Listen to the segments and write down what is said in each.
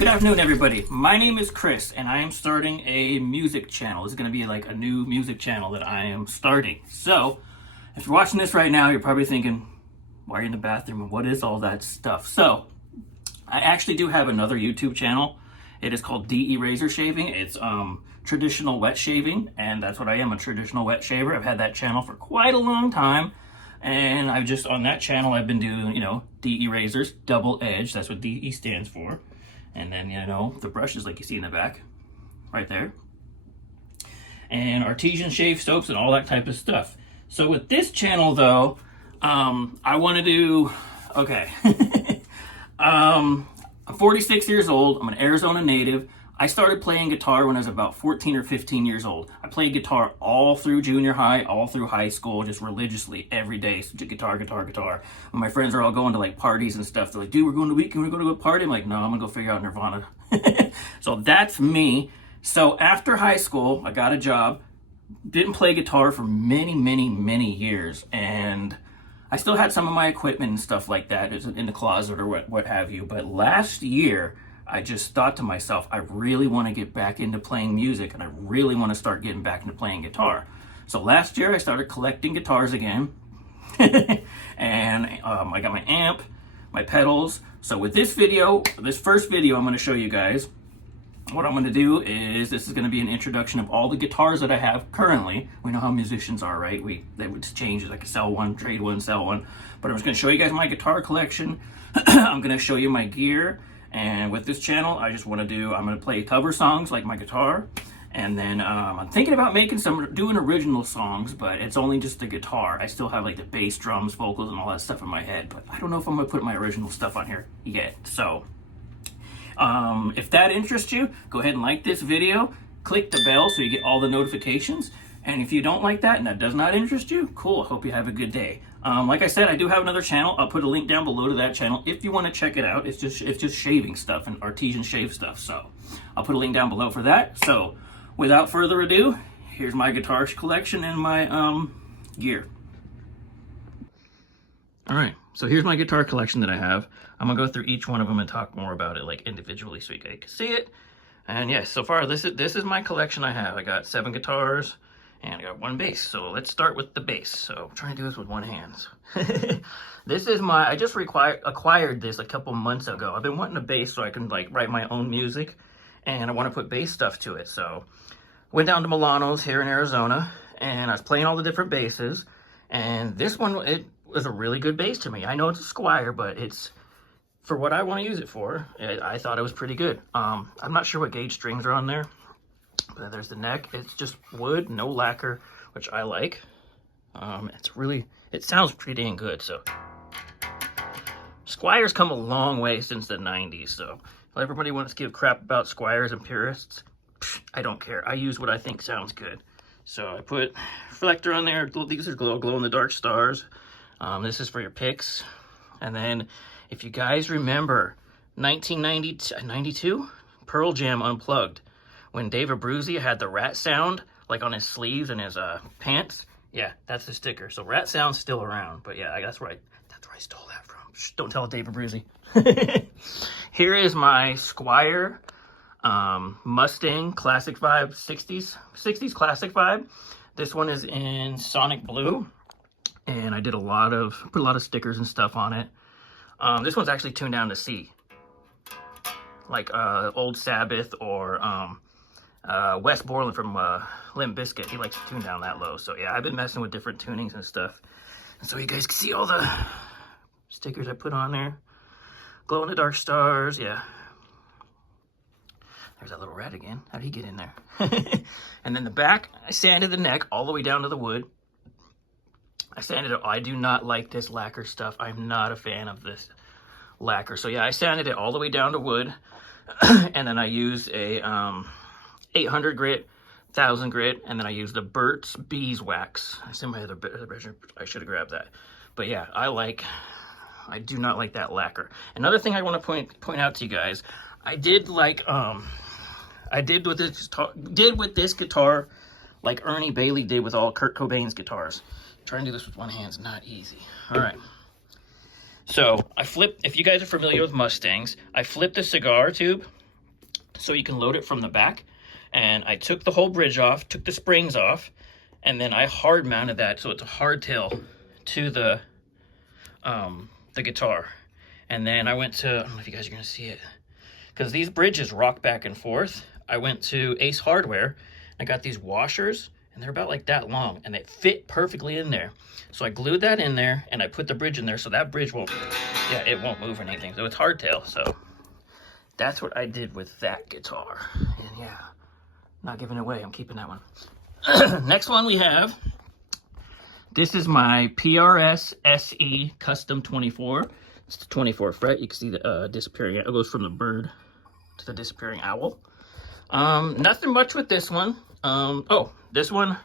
Good afternoon, everybody. My name is Chris, and I am starting a music channel. This is going to be like a new music channel that I am starting. So, if you're watching this right now, you're probably thinking, why are you in the bathroom and what is all that stuff? So, I actually do have another YouTube channel. It is called DE Razor Shaving. It's traditional wet shaving, and that's what I am, a traditional wet shaver. I've had that channel for quite a long time. And I've just, on that channel, I've been doing, DE razors, double edge. That's what DE stands for. And then, the brushes like you see in the back, right there. And artesian shave soaps and all that type of stuff. So with this channel, though, I want to do, okay. I'm 46 years old. I'm an Arizona native. I started playing guitar when I was about 14 or 15 years old. I played guitar all through junior high, all through high school, just religiously every day. So guitar. When my friends are all going to like parties and stuff, they're like, dude, we're going to weekend, we're going to go party. I'm like, no, I'm gonna go figure out Nirvana. So that's me. So after high school, I got a job, didn't play guitar for many years. And I still had some of my equipment and stuff like that in the closet or what have you. But last year, I just thought to myself, I really want to get back into playing music, and I really want to start getting back into playing guitar. So last year I started collecting guitars again, and I got my amp, my pedals. So with this video, this first video I'm going to show you guys, what I'm going to do is, this is going to be an introduction of all the guitars that I have currently. We know how musicians are, right? They would change it, like sell one, trade one, sell one. But I'm just going to show you guys my guitar collection. I'm going to show you my gear. And with this channel, I'm going to play cover songs like my guitar. And then I'm thinking about doing original songs, but it's only just the guitar. I still have like the bass, drums, vocals, and all that stuff in my head. But I don't know if I'm going to put my original stuff on here yet. So if that interests you, go ahead and like this video. Click the bell so you get all the notifications. And if you don't like that and that does not interest you, cool. I hope you have a good day. Like I said, I do have another channel. I'll put a link down below to that channel if you want to check it out. It's just shaving stuff and artesian shave stuff. So I'll put a link down below for that. So without further ado, here's my guitar collection and my gear. All right, so here's my guitar collection that I have. I'm gonna go through each one of them and talk more about it like individually so you guys can see it. And yes, so far this is my collection I have. I got 7 guitars. And I got 1 bass, so let's start with the bass. So I'm trying to do this with one hand. This is I just acquired this a couple months ago. I've been wanting a bass so I can like write my own music, and I want to put bass stuff to it. So went down to Milano's here in Arizona, and I was playing all the different basses. And this one, it was a really good bass to me. I know it's a Squier, but it's, for what I want to use it for, I thought it was pretty good. I'm not sure what gauge strings are on there. But there's the neck. It's just wood, no lacquer, which I like. It sounds pretty dang good. So Squiers come a long way since the 90s. So if everybody wants to give crap about Squiers and purists, I don't care. I use what I think sounds good. So I put reflector on there. These are glow in the dark stars. This is for your picks. And then if you guys remember 1992 Pearl Jam Unplugged, when Dave Abruzzi had the rat sound, like on his sleeves and his pants, yeah, that's the sticker. So rat sound's still around, but yeah, that's where I stole that from. Shh, don't tell Dave Abruzzi. Here is my Squier Mustang Classic Vibe 60s Classic Vibe. This one is in Sonic Blue, and I put a lot of stickers and stuff on it. This one's actually tuned down to C, like Old Sabbath or Wes Borland from Limp Bizkit. He likes to tune down that low. So yeah, I've been messing with different tunings and stuff. And so you guys can see all the stickers I put on there. Glow in the dark stars, yeah. There's that little rat again. How'd he get in there? And then the back, I sanded the neck all the way down to the wood. I sanded it. I do not like this lacquer stuff. I'm not a fan of this lacquer. So yeah, I sanded it all the way down to wood. And then I use a 800 grit, 1000 grit, and then I use the Burt's Beeswax. I see my other I should have grabbed that. But yeah, I do not like that lacquer. Another thing I want to point out to you guys, I did with this guitar like Ernie Bailey did with all Kurt Cobain's guitars. Trying to do this with one hand is not easy. All right. So I flipped, if you guys are familiar with Mustangs, I flipped the cigar tube so you can load it from the back. And I took the whole bridge off, took the springs off, and then I hard mounted that so it's a hardtail to the guitar. And then I went to, I don't know if you guys are gonna see it, because these bridges rock back and forth. I went to Ace Hardware. I got these washers, and they're about like that long, and they fit perfectly in there. So I glued that in there, and I put the bridge in there, so that bridge won't, yeah, it won't move or anything. So it's hardtail. So that's what I did with that guitar. And yeah, not giving it away. I'm keeping that one. Next one we have. This is my PRS SE Custom 24. It's the 24 fret. You can see the disappearing. It goes from the bird to the disappearing owl. Nothing much with this one. Oh, this one.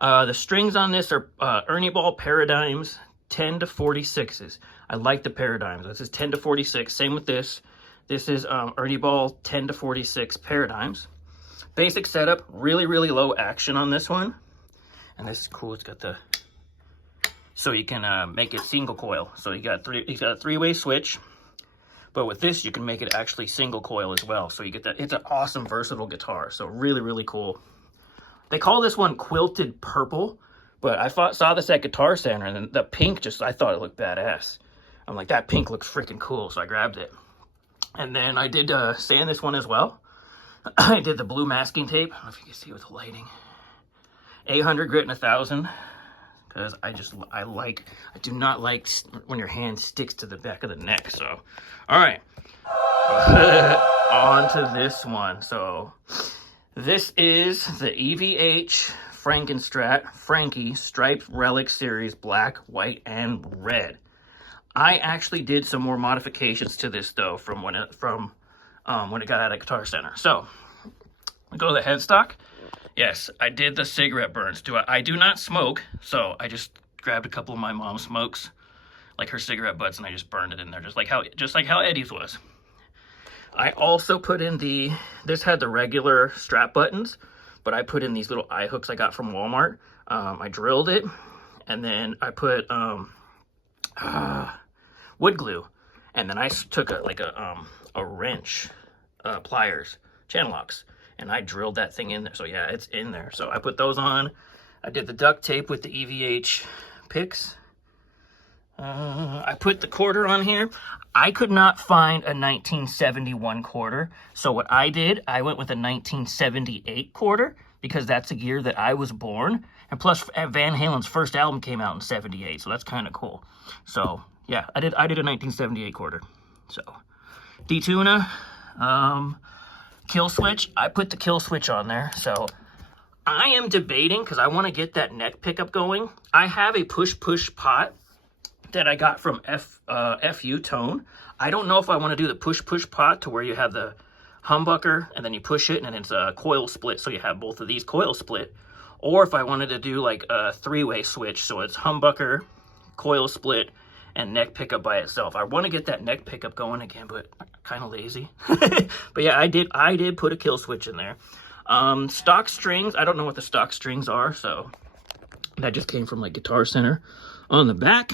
The strings on this are Ernie Ball Paradigms 10 to 46s. I like the Paradigms. This is 10 to 46. Same with this. This is Ernie Ball 10 to 46 Paradigms. Basic setup. Really, really low action on this one. And this is cool. It's got the... So you can make it single coil. So you got a three-way switch. But with this, you can make it actually single coil as well. So you get that. It's an awesome, versatile guitar. So really, really cool. They call this one Quilted Purple, but I saw this at Guitar Center, and the pink I thought it looked badass. I'm like, that pink looks freaking cool, so I grabbed it. And then I did sand this one as well. I did the blue masking tape. I don't know if you can see with the lighting. 800 grit and 1000, because I do not like when your hand sticks to the back of the neck. So, all right, on to this one. So this is the EVH Frankie Striped Relic Series Black, White, and Red. I actually did some more modifications to this though from when it got out of Guitar Center. So we go to the headstock. Yes, I did the cigarette burns. I do not smoke, so I just grabbed a couple of my mom's smokes, like her cigarette butts, and I just burned it in there, just like how Eddie's was. I also put in this had the regular strap buttons, but I put in these little eye hooks I got from Walmart. I drilled it, and then I put wood glue, and then I took a wrench, pliers, channel locks, and I drilled that thing in there. So yeah, it's in there. So I put those on. I did the duct tape with the EVH picks. I put the quarter on here. I could not find a 1971 quarter. So what I did, I went with a 1978 quarter because that's the year that I was born. And plus Van Halen's first album came out in 78. So that's kind of cool. So yeah, I did a 1978 quarter. So D-Tuna, kill switch. I put the kill switch on there. So I am debating because I want to get that neck pickup going. I have a push pot that I got from FU Tone. I don't know if I want to do the push pot to where you have the humbucker and then you push it and it's a coil split, so you have both of these coil split, or if I wanted to do like a three-way switch, so it's humbucker, coil split, and neck pickup by itself. I want to get that neck pickup going again, but I'm kind of lazy. But yeah, I did put a kill switch in there. Stock strings, I don't know what the stock strings are, so that just came from like Guitar Center. On the back,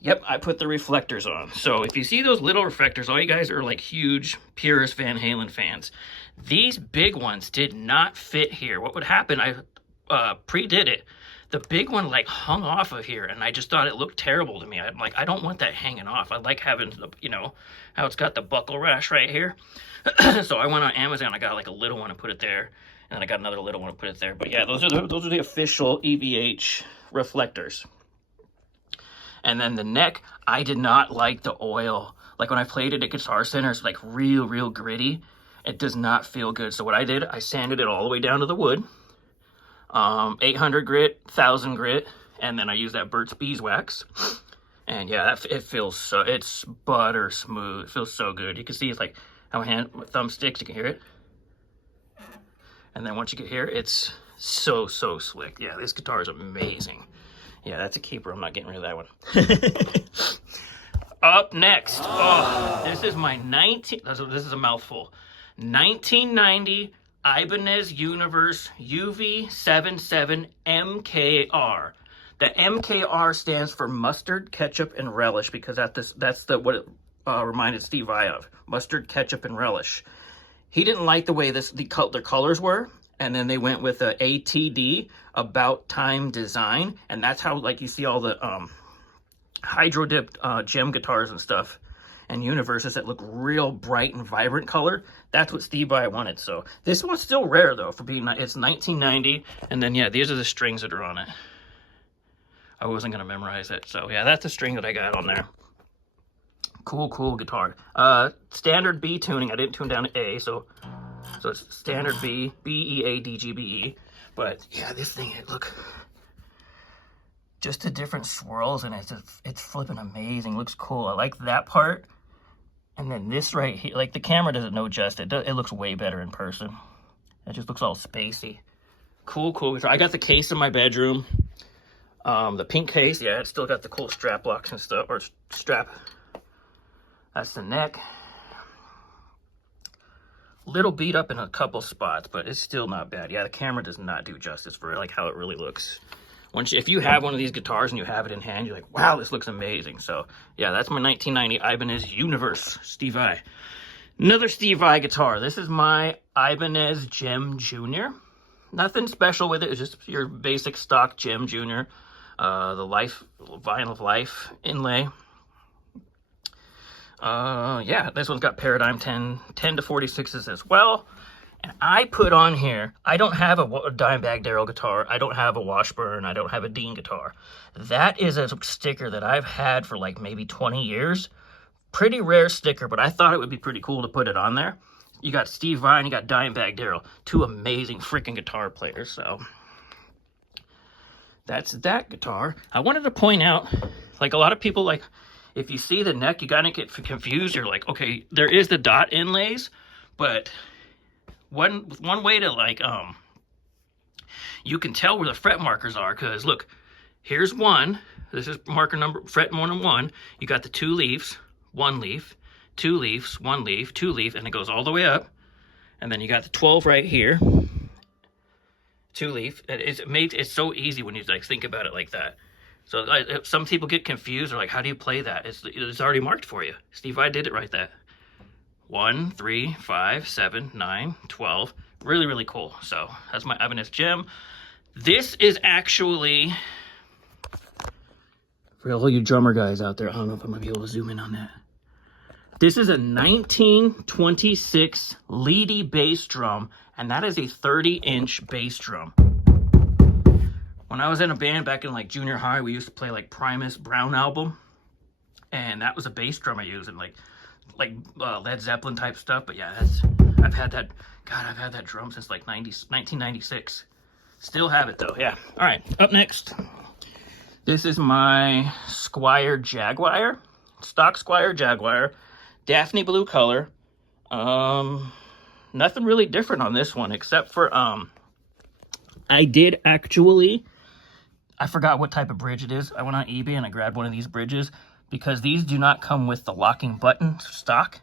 yep, I put the reflectors on. So if you see those little reflectors, all you guys are like huge purist Van Halen fans. These big ones did not fit here. What would happen, I pre-did it. The big one like hung off of here, and I just thought it looked terrible to me. I'm like, I don't want that hanging off. I like having the, you know, how it's got the buckle rash right here. So I went on Amazon, I got like a little one and put it there, and then I got another little one and put it there. But yeah, those are the official EVH reflectors. And then the neck, I did not like the oil. Like when I played it at Guitar Center, it's like real gritty. It does not feel good. So what I did, I sanded it all the way down to the wood. 800 grit, 1000 grit, and then I use that Burt's Beeswax. And yeah, it feels so, it's butter smooth. It feels so good. You can see it's like how my thumb sticks, you can hear it. And then once you get here, it's so slick. Yeah, this guitar is amazing. Yeah, that's a keeper. I'm not getting rid of that one. Up next, this is my this is a mouthful. 1990 Ibanez Universe UV77 MKR. The MKR stands for mustard, ketchup, and relish because that's what reminded Steve Vai of. Mustard, ketchup, and relish. He didn't like the way their colors were, and then they went with a ATD, About Time Design, and that's how, like, you see all the hydro dipped gem guitars and stuff and universes that look real bright and vibrant color. That's what Steve Vai wanted. So this one's still rare though, for being, it's 1990, and then yeah, these are the strings that are on it. I wasn't gonna memorize it, so yeah, that's the string that I got on there. Cool guitar. Standard B tuning. I didn't tune down to A, so it's standard B, B-E-A-D-G-B-E. But yeah, this thing, look, just the different swirls, and it's flipping amazing. Looks cool. I like that part. And then this right here, like, the camera doesn't know just it looks way better in person. It just looks all spacey. Cool guitar. I got the case in my bedroom. The pink case, yeah, it's still got the cool strap locks and stuff, or strap. That's the neck. Little beat up in a couple spots, but it's still not bad. Yeah, the camera does not do justice for like how it really looks. If you have one of these guitars and you have it in hand, you're like, wow, this looks amazing. So yeah, that's my 1990 Ibanez Universe Steve Vai. Another Steve Vai guitar. This is my Ibanez Gem Junior. Nothing special with it. It's just your basic stock Gem Junior. The Vinyl of Life inlay. Yeah, this one's got Paradigm 10 to 46s as well. And I put on here, I don't have a Dimebag Darrell guitar. I don't have a Washburn. I don't have a Dean guitar. That is a sticker that I've had for like maybe 20 years. Pretty rare sticker, but I thought it would be pretty cool to put it on there. You got Steve Vai and you got Dimebag Darrell. Two amazing freaking guitar players, so that's that guitar. I wanted to point out, like, a lot of people, like, if you see the neck, you gotta get confused. You're like, okay, there is the dot inlays, but one way to, like, you can tell where the fret markers are, because look, here's one. This is marker number, fret 1 and 1. You got the 2 leaves, 1 leaf, 2 leaves, 1 leaf, 2 leaf, and it goes all the way up. And then you got the 12 right here, 2 leaf. It's so easy when you, like, think about it like that. So some people get confused. They're like, how do you play that? It's already marked for you. Steve Vai did it right there. 1, 3, 5, 7, 9, 12. Really cool. So that's my Ibanez Gem. This is actually, for all you drummer guys out there, I don't know if I'm gonna be able to zoom in on that. This is a 1926 Leedy bass drum, and that is a 30-inch bass drum. When I was in a band back in, like, junior high, we used to play, like, Primus Brown Album, and that was a bass drum I used, and like Led Zeppelin type stuff. But yeah, I've had that drum since like 1996. Still have it though. Yeah. All right, up next, this is my Squier Jaguar, stock Squier Jaguar, Daphne blue color. Nothing really different on this one, except for I forgot what type of bridge it is. I went on eBay and I grabbed one of these bridges, because these do not come with the locking button stock.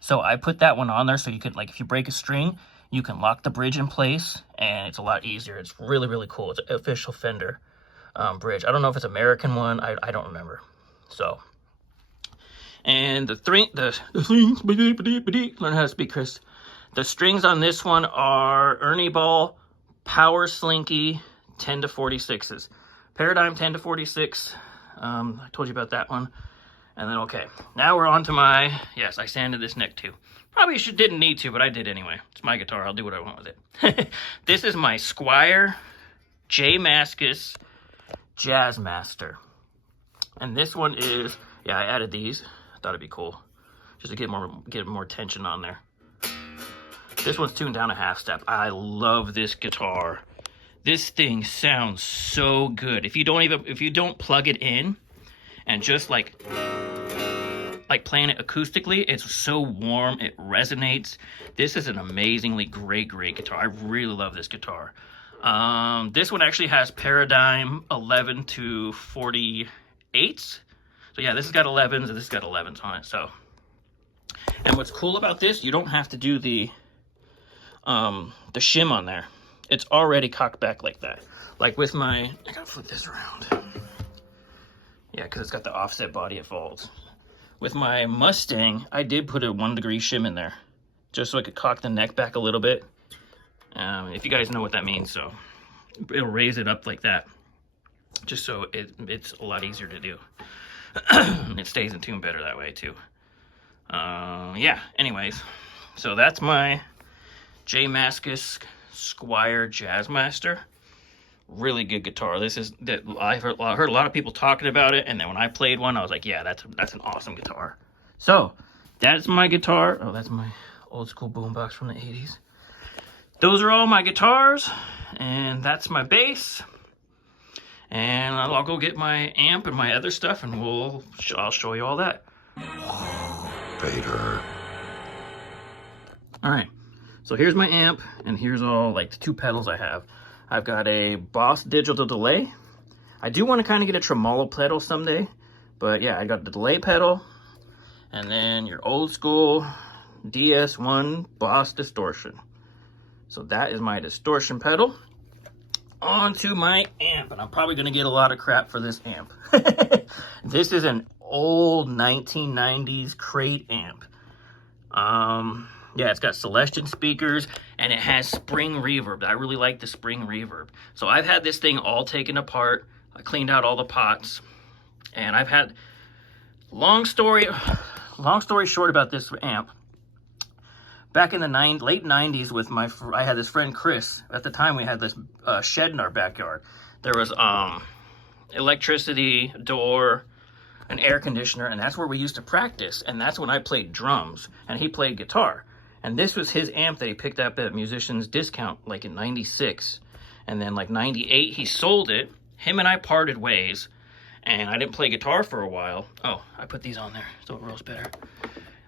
So I put that one on there so you could, like, if you break a string, you can lock the bridge in place, and it's a lot easier. It's really cool. It's an official Fender bridge. I don't know if it's American one. I don't remember. So, and learn how to speak, Chris. The strings on this one are Ernie Ball Power Slinky 10 to 46s. Paradigm 10 to 46. I told you about that one. And then, okay, now we're on to my, yes, I sanded this neck too. Probably didn't need to, but I did anyway. It's my guitar. I'll do what I want with it. This is my Squier J Mascis Jazzmaster. And this one is, yeah, I added these. I thought it'd be cool, just to get more tension on there. This one's tuned down a half step. I love this guitar. This thing sounds so good. If you don't plug it in and just like playing it acoustically, it's so warm, it resonates. This is an amazingly great guitar. I really love this guitar. This one actually has Paradigm 11 to 48s. So yeah, this has got 11s and this has got 11s on it. So, and what's cool about this, you don't have to do the shim on there. It's already cocked back like that. Like with my, I gotta flip this around. Yeah, because it's got the offset body, it folds. with my Mustang, I did put a 1 degree shim in there, just so I could cock the neck back a little bit. If you guys know what that means, so it'll raise it up like that, just so it's a lot easier to do. It stays in tune better that way too. Yeah, anyways, so that's my J Mascis Squier Jazzmaster. Really good guitar. This is that I heard a lot of people talking about it, and then when I played one, I was like, yeah, that's an awesome guitar. So that's my guitar. Oh, that's my old school boombox from the 80s. Those are all my guitars, and that's my bass. And I'll go get my amp and my other stuff, and I'll show you all that. Vader. All right, so here's my amp, and here's all like the 2 pedals I have. I've got a Boss digital delay. I do want to kind of get a tremolo pedal someday, but yeah, I got the delay pedal, and then your old school DS1 Boss distortion. So that is my distortion pedal. Onto my amp, and I'm probably going to get a lot of crap for this amp. This is an old 1990s crate amp. Yeah, it's got Celestion speakers, and it has spring reverb. I really like the spring reverb. So I've had this thing all taken apart. I cleaned out all the pots, and I've had long story short about this amp. Back in the late 90s with I had this friend Chris. At the time we had this shed in our backyard. There was electricity, door, an air conditioner, and that's where we used to practice. And that's when I played drums and he played guitar. And this was his amp that he picked up at Musician's Discount like in 96. And then like 98 he sold it. Him and I parted ways, and I didn't play guitar for a while. Oh, I put these on there so it rolls better.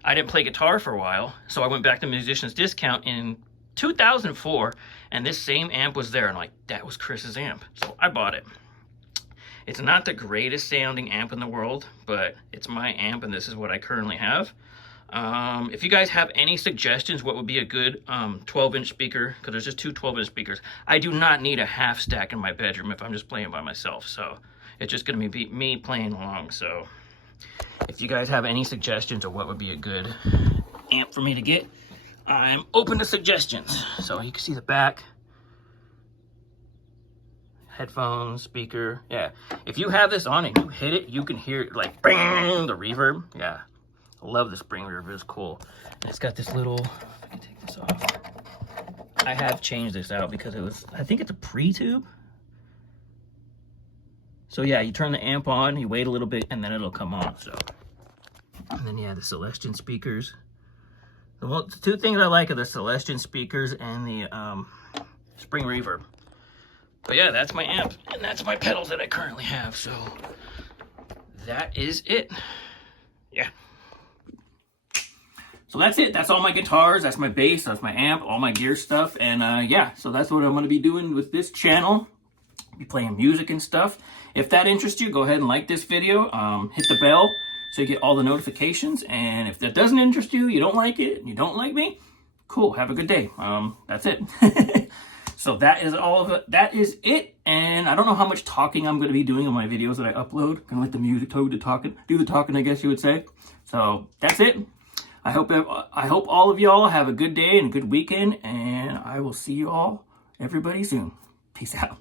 I didn't play guitar for a while, so I went back to Musician's Discount in 2004, and this same amp was there, and like, that was Chris's amp, so I bought it. It's not the greatest sounding amp in the world, but it's my amp, and this is what I currently have. If you guys have any suggestions, what would be a good 12-inch speaker, because there's just 2 12-inch speakers. I do not need a half stack in my bedroom if I'm just playing by myself, so it's just going to be me playing along, so if you guys have any suggestions of what would be a good amp for me to get, I'm open to suggestions. So you can see the back, headphones, speaker. Yeah, if you have this on and you hit it, you can hear it like bang, the reverb. Yeah, I love the spring reverb. It's cool. And it's got this little, if I can take this off, I have changed this out because it was, I think it's a pre-tube. So yeah, you turn the amp on, you wait a little bit, and then it'll come on. So, and then yeah, the Celestion speakers. The 2 things I like are the Celestion speakers and the spring reverb. But yeah, that's my amp, and that's my pedals that I currently have. So that is it. Yeah. So that's it. That's all my guitars. That's my bass. That's my amp. All my gear stuff. And yeah, so that's what I'm going to be doing with this channel. Be playing music and stuff. If that interests you, go ahead and like this video. Hit the bell so you get all the notifications. And if that doesn't interest you, you don't like it, you don't like me, cool, have a good day. That's it. So that is all of it. That is it. And I don't know how much talking I'm going to be doing on my videos that I upload. I'm going to let the music do the talking, I guess you would say. So that's it. I hope all of y'all have a good day and a good weekend. And I will see you all, everybody, soon. Peace out.